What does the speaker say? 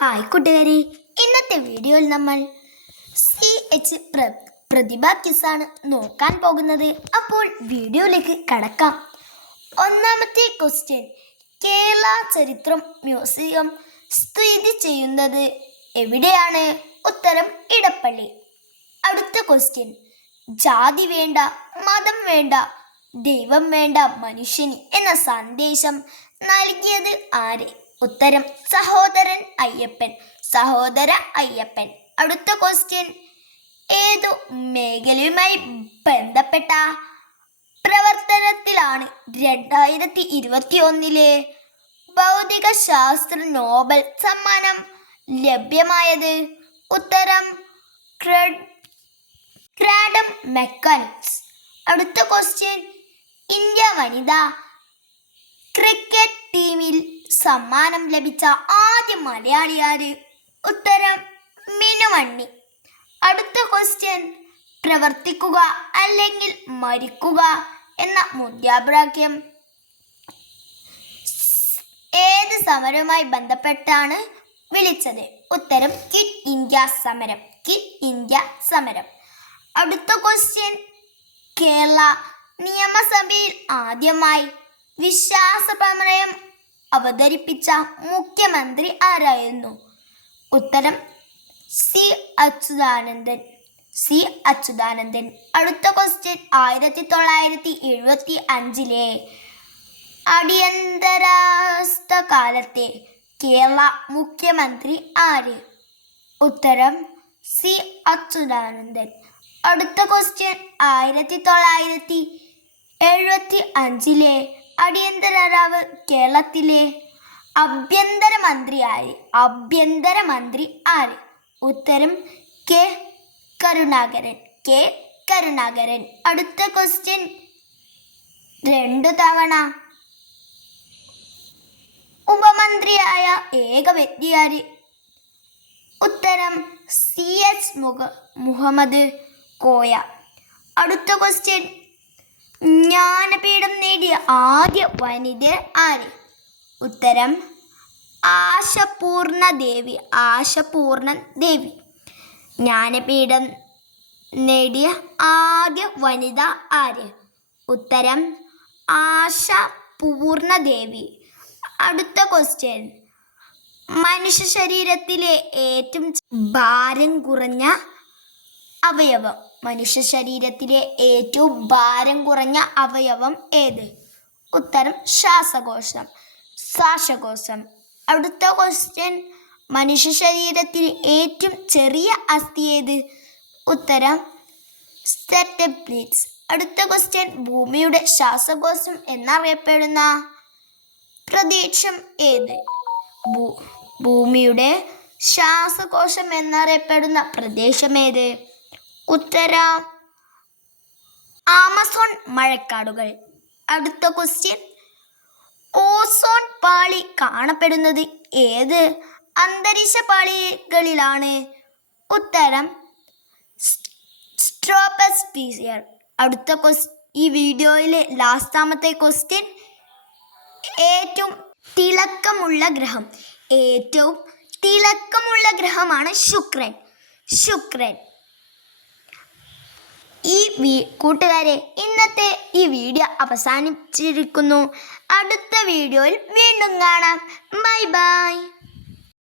Hi കൂട്ടുകാരെ. ഇന്നത്തെ വീഡിയോയിൽ നമ്മൾ സി എച്ച് പ്ര പ്രതിഭ കിസാണ് നോക്കാൻ പോകുന്നത്. അപ്പോൾ വീഡിയോയിലേക്ക് കടക്കാം. ഒന്നാമത്തെ ക്വസ്റ്റ്യൻ കേരള ചരിത്രം മ്യൂസിയം സ്ഥിതി ചെയ്യുന്നത് എവിടെയാണ്? ഉത്തരം ഇടപ്പള്ളി. അടുത്ത ക്വസ്റ്റ്യൻ ജാതി വേണ്ട മതം വേണ്ട ദൈവം വേണ്ട മനുഷ്യന് എന്ന സന്ദേശം നൽകിയത് ആര്? ഉത്തരം സഹോദരൻ അയ്യപ്പൻ. സഹോദര അയ്യപ്പൻ. അടുത്ത ക്വസ്റ്റ്യൻ ഏതു മേഖലയുമായി ബന്ധപ്പെട്ട പ്രവർത്തനത്തിലാണ് രണ്ടായിരത്തി ഇരുപത്തി ഒന്നിലെ ഭൗതിക ശാസ്ത്ര നോബൽ സമ്മാനം ലഭ്യമായത്? ഉത്തരം ക്രാഡം മെക്കാനിക്സ്. അടുത്ത ക്വസ്റ്റ്യൻ ഇന്ത്യ വനിത ക്രിക്കറ്റ് ടീമിൽ സമ്മാനം ലഭിച്ച ആദ്യ മലയാളിയാര് ഉത്തരം മിനുവണ്ണി. അടുത്ത ക്വസ്റ്റ്യൻ പ്രവർത്തിക്കുക അല്ലെങ്കിൽ മരിക്കുക എന്ന മുദ്രാവാക്യം. ഏത് സമരവുമായി ബന്ധപ്പെട്ടാണ് വിളിച്ചത്? ഉത്തരം കിറ്റ് ഇന്ത്യ സമരം കിറ്റ് ഇന്ത്യ സമരം. അടുത്ത ക്വസ്റ്റ്യൻ കേരള നിയമസഭയിൽ ആദ്യമായി വിശ്വാസ പ്രമേയം അവതരിപ്പിച്ച മുഖ്യമന്ത്രി ആരായിരുന്നു? ഉത്തരം സി അച്യുതാനന്ദൻ. സി അച്യുതാനന്ദൻ. അടുത്ത ക്വസ്റ്റ്യൻ ആയിരത്തി തൊള്ളായിരത്തി എഴുപത്തി അഞ്ചിലെ അടിയന്തരാവസ്ഥ കാലത്തെ കേരള മുഖ്യമന്ത്രി ആര്? ഉത്തരം സി അച്യുതാനന്ദൻ. അടുത്ത ക്വസ്റ്റ്യൻ ആയിരത്തി തൊള്ളായിരത്തി എഴുപത്തി അഞ്ചിലെ അടിയന്തരാവ് കേരളത്തിലെ ആഭ്യന്തരമന്ത്രി ആര് ആഭ്യന്തരമന്ത്രി ആര്? ഉത്തരം കെ. കരുണാകരൻ. കെ. കരുണാകരൻ. അടുത്ത ക്വസ്റ്റ്യൻ രണ്ടു തവണ. ഉപമന്ത്രിയായ ഏക വ്യക്തി ആര്? ഉത്തരം സി. എച്ച്. മുഹ മുഹമ്മദ് കോയ. അടുത്ത ക്വസ്റ്റ്യൻ ജ്ഞാനപീഠം നേടിയ ആദ്യ വനിത ആര്? ഉത്തരം ആശപൂർണ ദേവി ആശപൂർണ ദേവി. ജ്ഞാനപീഠം നേടിയ ആദ്യ വനിത ആര്? ഉത്തരം ആശ ദേവി. അടുത്ത ക്വസ്റ്റ്യൻ മനുഷ്യ ശരീരത്തിലെ ഏറ്റവും ഭാരം കുറഞ്ഞ അവയവം. മനുഷ്യ ശരീരത്തിലെ ഏറ്റവും ഭാരം കുറഞ്ഞ അവയവം ഏത്? ഉത്തരം ശ്വാസകോശം. ശ്വാസകോശം. അടുത്ത ക്വസ്റ്റ്യൻ മനുഷ്യ ശരീരത്തിൽ ഏറ്റവും ചെറിയ അസ്ഥി ഏത്? ഉത്തരം സ്റ്റെറ്റപ്ലീറ്റ്സ് അടുത്ത ക്വസ്റ്റ്യൻ ഭൂമിയുടെ ശ്വാസകോശം എന്നറിയപ്പെടുന്ന പ്രദേശം ഏത്? ഭൂ ഭൂമിയുടെ ശ്വാസകോശം എന്നറിയപ്പെടുന്ന പ്രദേശം ഏത്? ഉത്തര. ആമസോൺ മഴക്കാടുകൾ. അടുത്ത ക്വസ്റ്റ്യൻ ഓസോൺ പാളി കാണപ്പെടുന്നത് ഏത് അന്തരീക്ഷ പാളികളിലാണ്? ഉത്തരം സ്ട്രോപ്പസ്പീസിയർ അടുത്ത ക്വസ് ഈ വീഡിയോയിലെ ലാസ്റ്റാമത്തെ ക്വസ്റ്റ്യൻ ഏറ്റവും തിളക്കമുള്ള ഗ്രഹം. ഏറ്റവും തിളക്കമുള്ള ഗ്രഹമാണ് ശുക്രൻ. ശുക്രൻ. ഈ വീ കൂട്ടുകാരെ ഇന്നത്തെ ഈ വീഡിയോ അവസാനിച്ചിരിക്കുന്നു. അടുത്ത വീഡിയോയിൽ വീണ്ടും കാണാം. Bye bye.